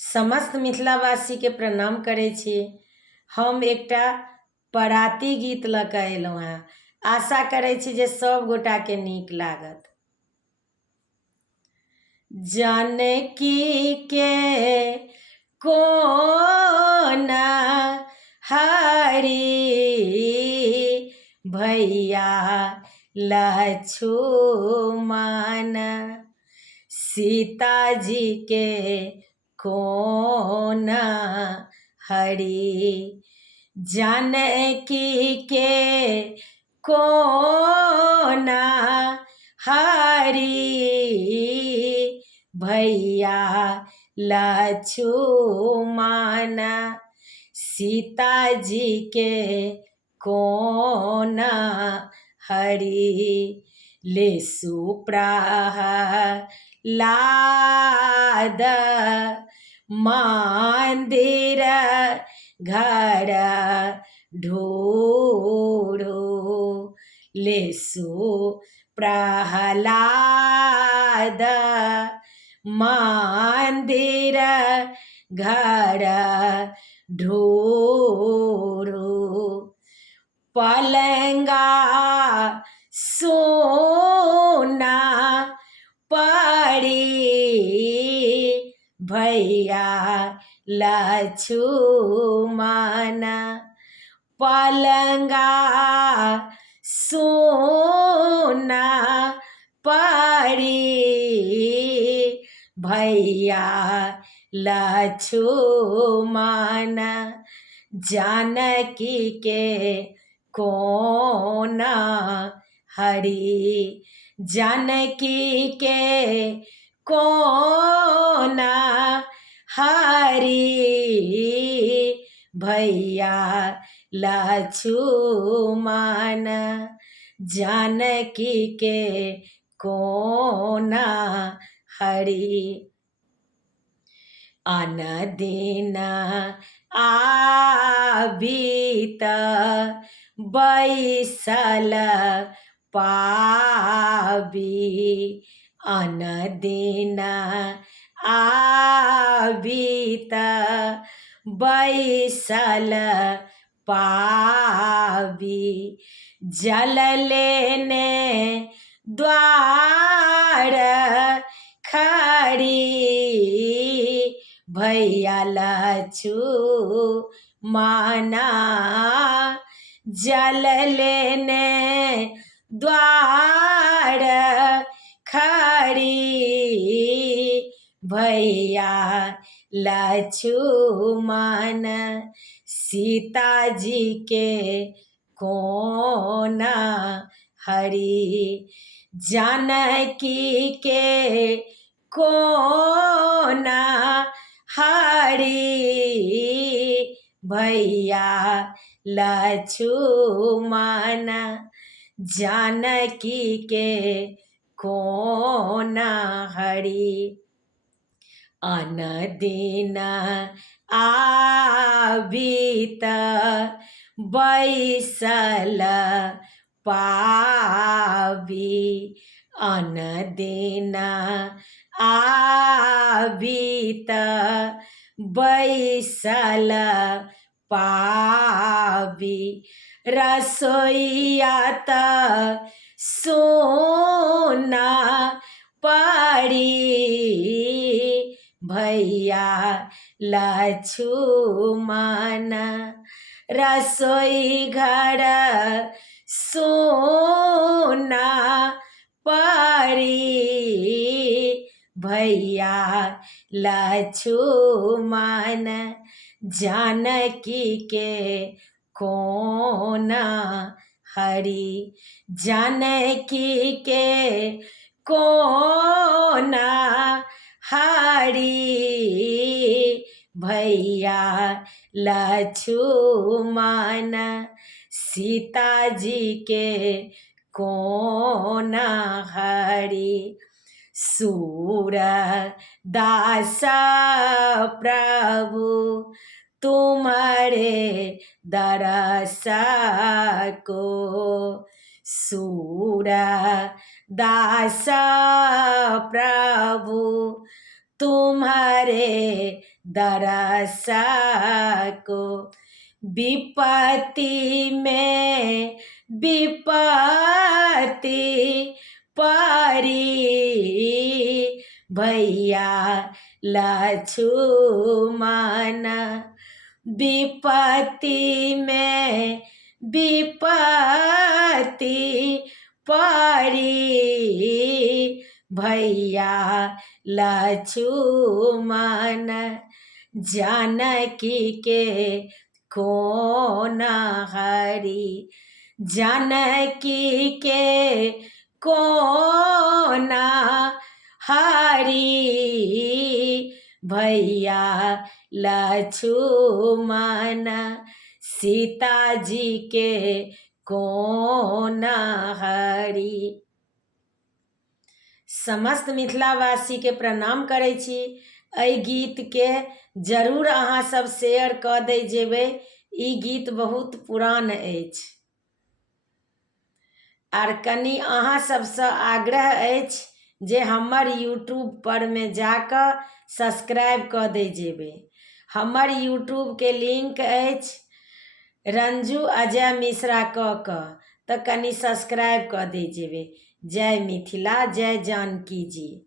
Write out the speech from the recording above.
समस्त मिथिलावासी के प्रणाम करै छी। हम एकटा पराती गीत लऽ कऽ अयलहुँ हेँ। आशा करै छी जे सब गोटाके नीक लागत। जानकी के कोन हरि भैया लक्ष्मण, सीता जी के कोन हरि, जानकी के कोन हरि भैया लक्ष्मण, सीता जी के कोन हरि, लेसु प्रहलाद मंदिर घर ढूढ़ू, लेसु प्रहलाद मंदिर घर ढूढ़ू, पलंगा सोना पड़ी भैया लक्ष्मण, पलंगा सोना पड़ी भैया लक्ष्मण, जानकी के कोन हरि, जानकी के कोन हरि भैया लक्ष्मण, जानकी के कोन हरि, अनदीन आबित बैसल पाबी, अनदीन आबित बैसल पाबी, जल लेने द्वार खड़ी भैया लक्ष्मण, जल लेने द्वार खड़ी भैया लक्ष्मण, सीता जी के कोन हरि, जानकी के कोन हरि भैया लक्ष्मण, जानकी के कोन हरि, अनदीन आबित बैसल पाबी, अनदीन आबित बैसल पाबी, रसोइया त सोना पड़ी भैया लक्ष्मण, रसोई घर सोना पड़ी भैया लक्ष्मण, जानकी के कोन हरि, जानकी के कोन हरि भैया लक्ष्मण, सीता जी के कोन हरि, सूरदास प्रभु तुम्हारे दरस को, सूरदास प्रभु तुम्हारे दरसा को। विपत्ति में विपत्ति परी भैया लक्ष्मण। विपत्ति में विपत्ति परी भैया लक्ष्मण। जानकी के कोन हरि, जानकी के कोन हरि भैया लक्ष्मण। सीता जी के कोन हरि। समस्त मिथिलावासी के प्रणाम करै छी। एहि गीत के जरूर अहाँ सब शेयर कऽ दै जेबै। ई गीत बहुत पुरान अछि। आर कनि अहाँ सबसँ आग्रह अछि जे हमर यूट्यूब पर में जाकऽ सब्सक्राइब कऽ दै जेबै। हमर यूट्यूब के लिंक अछि रंजू अजय मिश्रा कऽ तऽ कनि सब्सक्राइब कऽ दै जेबै। जय मिथिला, जय जानकी जी।